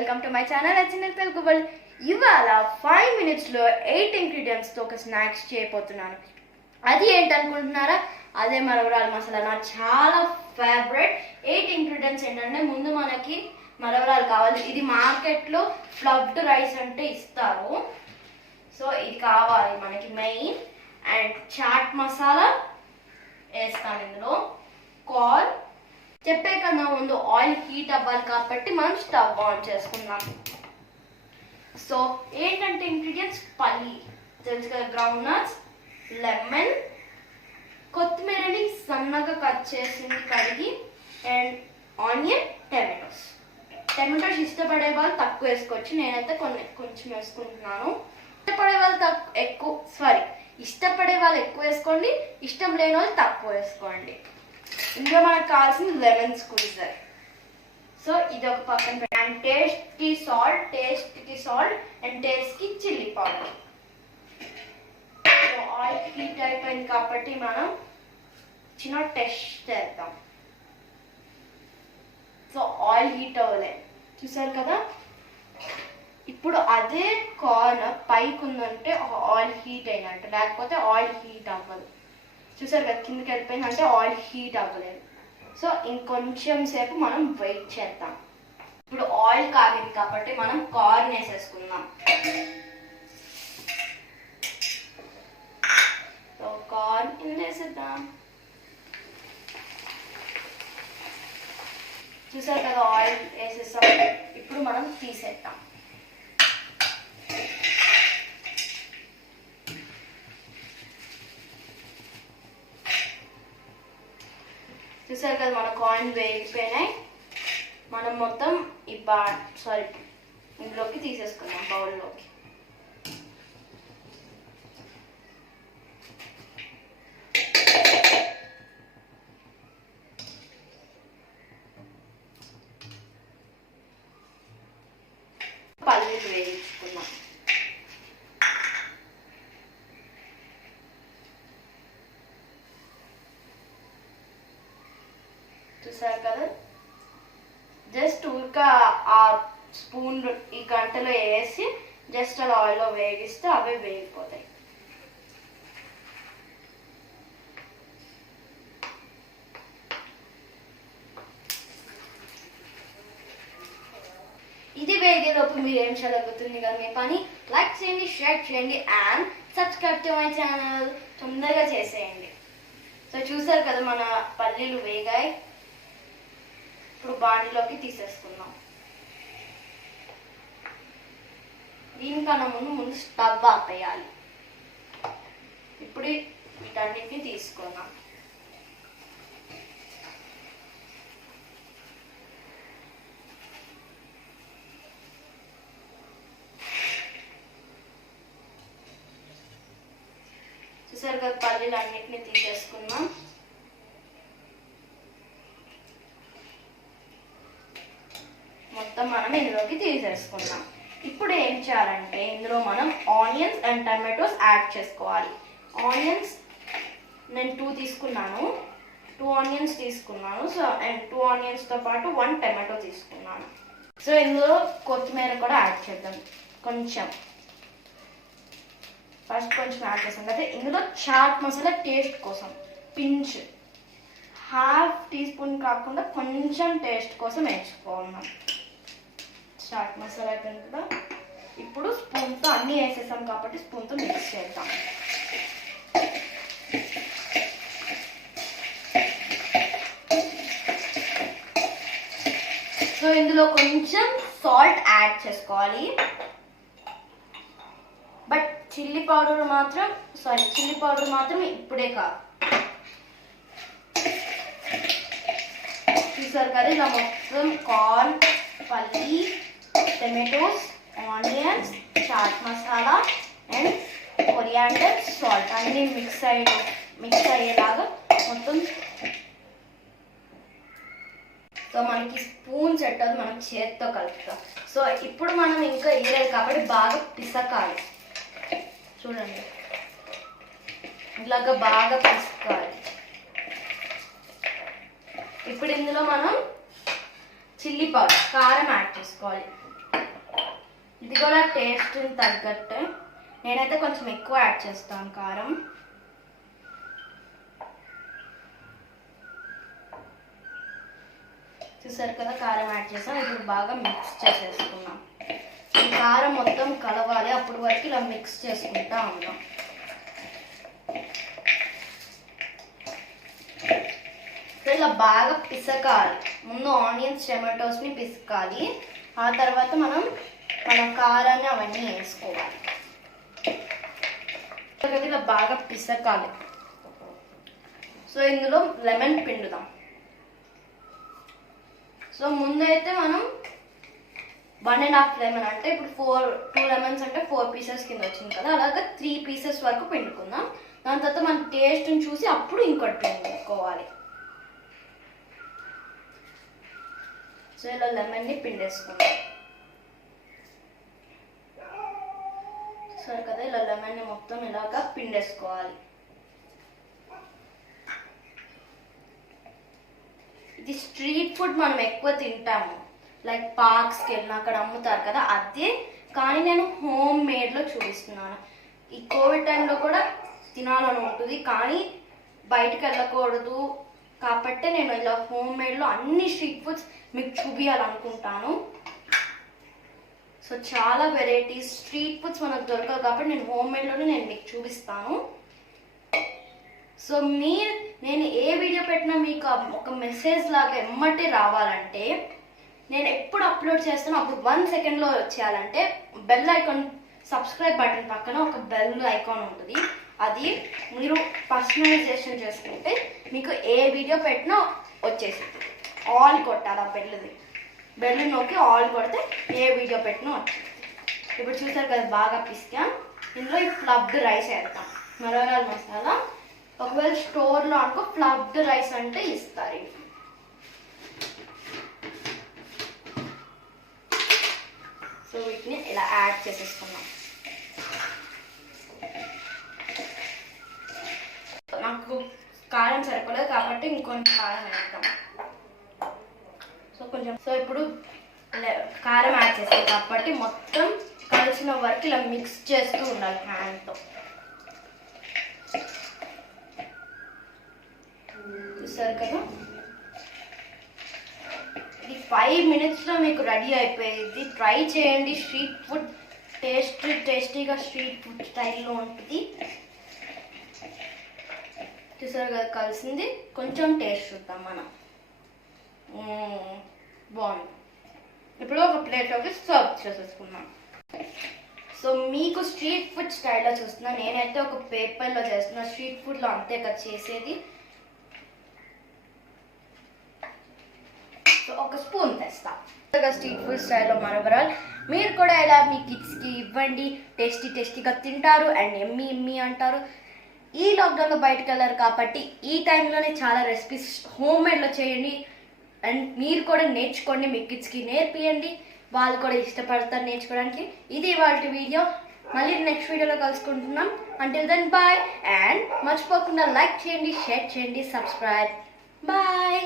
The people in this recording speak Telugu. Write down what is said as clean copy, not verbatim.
వెల్కమ్ టు మై ఛానల్ చిన్న తెలుగు వరల్డ్. ఇవాళ 5 minutesలో 8 ingredientsతో ఒక స్నాక్స్ చేయబోతున్నాను. అది ఏంటనుకుంటున్నారా? అదే మరవరాలు మసాలా. నాకు చాలా ఫేవరెట్. 8 ingredients ఏంటంటే, ముందు మనకి మరవరాలు కావాలి. ఇది మార్కెట్లో ఫ్లఫ్డ్ రైస్ అంటే ఇస్తారు. సో ఇది కావాలి మనకి మెయిన్. అండ్ చాట్ మసాలా వేస్తాను ఇందులో. కార్న్ చెప్పే కన్నా ముందు ఆయిల్ హీట్ అవ్వాలి కాబట్టి మనం స్టవ్ ఆన్ చేసుకుందాం. సో ఏంటంటే ఇంగ్రీడియంట్స్ పల్లి తెలుసు కదా, గ్రౌండ్ నట్స్, లెమన్, కొత్తిమీరని సన్నగా కట్ చేసింది కడిగి, అండ్ ఆనియన్, టమాటోస్ ఇష్టపడే వాళ్ళు తక్కువ వేసుకోవచ్చు. నేనైతే కొంచెం వేసుకుంటున్నాను. ఇష్టపడే వాళ్ళు ఎక్కువ వేసుకోండి, ఇష్టం లేని వాళ్ళు తక్కువ వేసుకోండి. ఇందులో మనకు కావాల్సిన లెమన్ స్క్వీజర్. సో ఇది ఒక పక్కన పెట్టి, అండ్ టేస్ట్కి సాల్ట్ అండ్ టేస్ట్కి chilli powder. So oil heat అయిపోయింది కాబట్టి మనం చిన్న టెస్ట్ చేద్దాం. సో ఆయిల్ హీట్ అవ్వలే, చూసారు కదా. ఇప్పుడు అదే కార్న్ పైకి ఉందంటే ఆయిల్ హీట్ అయినట్టు, లేకపోతే ఆయిల్ హీట్ అవ్వదు. చూసారు కదా, కిందకి వెళ్ళిపోయింది అంటే ఆయిల్ హీట్ అవ్వలేదు. సో ఇంకొంచెం సేపు మనం వెయిట్ చేద్దాం. ఇప్పుడు ఆయిల్ కాగింది కాబట్టి మనం కార్న్ వేసేసుకుందాం. సో కార్న్ వేసేద్దాం. చూసారు కదా, ఆయిల్ వేసేస్తాం. ఇప్పుడు మనం తీసేద్దాం. చూసారు కదా, మన కాయిన్ వేగిపోయినాయి. మనం మొత్తం ఇందులోకి తీసేసుకుందాం, బౌల్లోకి. పల్లీలు వేయించుకుందాం. చూసారు కదా, జస్ట్ ఊరిక ఆ స్పూన్ ఈ గంటలో వేసి జస్ట్ అలా ఆయిల్లో వేగిస్తే అవే వేగిపోతాయి. ఇది వేగేలోపు మీరు ఏం చదువుతుంది కదా మీ పని. లైక్ చేయండి, షేర్ చేయండి and subscribe to my channel. తొందరగా చేసేయండి. సో చూసారు కదా, మన పల్లీలు వేగాయి. ఇప్పుడు బాండిలోకి తీసేసుకుందాం. దీనికన్నా ముందు స్టవ్ ఆపేయాలి. ఇప్పుడు వీటన్నిటిని తీసుకుందాం. చూసారు కదా, పల్లీలు అన్నిటిని తీసేసుకున్నాం. మొత్తం మనం ఇందులోకి తీసేసుకున్నాం. ఇప్పుడు ఏం చేయాలంటే, ఇందులో మనం ఆనియన్స్ అండ్ టమాటోస్ యాడ్ చేసుకోవాలి. ఆనియన్స్ నేను 2 తీసుకున్నాను. 2 ఆనియన్స్ తీసుకున్నాను. సో అండ్ 2 ఆనియన్స్తో పాటు 1 టమాటో తీసుకున్నాను. సో ఇందులో కొత్తిమీర కూడా యాడ్ చేద్దాం. ఫస్ట్ కొంచెం యాడ్ చేస్తాం. అయితే ఇందులో చాట్ మసాలా టేస్ట్ కోసం పించ్, 1/2 teaspoon కాకుండా కొంచెం టేస్ట్ కోసం వేసుకోవాలి. చాట్ మసాలా అయిపోయింది కదా. ఇప్పుడు స్పూన్తో అన్నీ వేసేసాం కాబట్టి స్పూన్తో మిక్స్ చేద్దాం. సో ఇందులో కొంచెం సాల్ట్ యాడ్ చేసుకోవాలి. బట్ చిల్లీ పౌడర్ మాత్రం ఇప్పుడే కాదు. చూసారు కదా, ఇలా మొత్తం కార్న్, పల్లి, tomatoes, onions, chaat masala and coriander, salt అన్నీ మిక్స్ అయ్యేలాగా మొత్తం. సో మనకి స్పూన్ సెట్ అవుతుంది, మనం చేతితో కలుపుతాం. సో ఇప్పుడు మనం ఇంకా వేయలేదు కాబట్టి బాగా పిసకాలి. చూడండి, ఇలాగా బాగా పిసకాలి. ఇప్పుడు ఇందులో మనం చిల్లీ పౌడర్, కారం యాడ్ చేసుకోవాలి. ఇది కూడా టేస్ట్ తగ్గట్టే. నేనైతే కొంచెం ఎక్కువ యాడ్ చేస్తాను కారం. చూసారు కదా, కారం యాడ్ చేసాం. ఇప్పుడు బాగా మిక్స్ చేసేసుకున్నాం. ఈ కారం మొత్తం కలవాలి, అప్పుడు వరకు ఇలా మిక్స్ చేసుకుంటా ఉన్నాం. ఇలా బాగా పిసకాలి. ముందు ఆనియన్స్ టమాటోస్ని పిసకాలి, ఆ తర్వాత మనం కారాన్ని అవన్నీ వేసుకోవాలి. ఇలా బాగా పిసకాలి. సో ఇందులో లెమన్ పిండుదాం. సో ముందైతే మనం 1.5 లెమన్, అంటే ఇప్పుడు 2 లెమన్స్ అంటే 4 పీసెస్ కింద వచ్చింది కదా, అలాగా 3 పీసెస్ వరకు పిండుకుందాం. దాని తర్వాత మన టేస్ట్ని చూసి అప్పుడు ఇంకోటి పిండుకోవాలి. సో ఇలా లెమన్ని పిండేసుకుందాం. సరే కదా, ఇలా లెమన్ని మొత్తం ఇలాగా పిండేసుకోవాలి. ఇది స్ట్రీట్ ఫుడ్ మనం ఎక్కువ తింటాము, లైక్ పార్క్స్కి వెళ్ళినా అక్కడ అమ్ముతారు కదా, అదే. కానీ నేను హోమ్ మేడ్లో చూపిస్తున్నాను. ఈ కోవిడ్ టైంలో కూడా తినాలని ఉంటుంది, కానీ బయటకు వెళ్ళకూడదు కాబట్టి నేను ఇలా హోమ్ మేడ్లో అన్ని స్ట్రీట్ ఫుడ్స్ మీకు చూపించాలనుకుంటాను. సో చాలా వెరైటీస్ స్ట్రీట్ ఫుడ్స్ మనకు దొరకవు కాబట్టి నేను హోమ్ మేడ్లోనే నేను మీకు చూపిస్తాను. సో నేను ఏ వీడియో పెట్టినా మీకు ఒక మెసేజ్ లాగా ఎమ్మటే రావాలంటే, నేను ఎప్పుడు అప్లోడ్ చేస్తానో అప్పుడు 1 సెకండ్లో వచ్చేయాలంటే బెల్ ఐకాన్, సబ్స్క్రైబ్ బటన్ పక్కన ఒక బెల్ ఐకాన్ ఉంటుంది. అది మీరు పర్సనలైజేషన్ చేసుకుంటే మీకు ఏ వీడియో పెట్టినా వచ్చేసింది. ఆల్ కొట్టాలి, ఆ బెల్ నొక్కి ఆల్ కొడితే ఏ వీడియో పెట్టినా వచ్చింది. ఇప్పుడు చూసారు కదా, బాగా పిసికా. ఇందులో ఈ ఫ్లఫ్డ్ రైస్ వేస్తాం, మరమరాలు మసాలా. ఒకవేళ స్టోర్లో అనుకో ఫ్లఫ్డ్ రైస్ అంటే ఇస్తారు. సో వీటిని ఇలా యాడ్ చేసేసుకున్నాం. నాకు కారం సరిపోలేదు కాబట్టి ఇంకొంచెం కారం వేద్దాం. సో ఇప్పుడు కారం యాడ్ చేస్తాం కాబట్టి మొత్తం కలిసిన వరకు ఇలా మిక్స్ చేస్తూ ఉండాలి హ్యాండ్తో. చూసారు కదా, ఇది 5 మినిట్స్లో మీకు రెడీ అయిపోయేది. ట్రై చేయండి. స్ట్రీట్ ఫుడ్ టేస్టీగా స్ట్రీట్ ఫుడ్ స్టైల్లో ఉంటుంది. చూసారు కదా, కలిసింది. కొంచెం టేస్ట్ చూద్దాం మనం. బాగుంది. ఇప్పుడు ఒక ప్లేట్లోకి సర్వ్ చేసేసుకున్నాం. సో మీకు స్ట్రీట్ ఫుడ్ స్టైల్లో చూస్తున్నా, నేనైతే ఒక పేపర్లో చేస్తున్నా. స్ట్రీట్ ఫుడ్లో అంతే కదా చేసేది. ఒక స్పూన్ తెస్తా. స్ట్రీట్ ఫుడ్ స్టైల్లో మరమరాలు మీరు కూడా ఇలా మీ కిడ్స్కి ఇవ్వండి. టేస్టీగా తింటారు అండ్ ఎమ్మి అంటారు. ఈ లాక్డౌన్లో బయటకు వెళ్ళారు కాబట్టి ఈ టైంలోనే చాలా రెసిపీస్ హోమ్ మేడ్లో చేయండి. అండ్ మీరు కూడా నేర్చుకోండి, మీ కిడ్స్కి నేర్పియండి. వాళ్ళు కూడా ఇష్టపడతారు నేర్చుకోవడానికి. ఇది ఇవాళ వీడియో. మళ్ళీ నెక్స్ట్ వీడియోలో కలుసుకుంటున్నాం. Until then bye. అండ్ మర్చిపోకుండా లైక్ చేయండి, షేర్ చేయండి, సబ్స్క్రైబ్. బాయ్.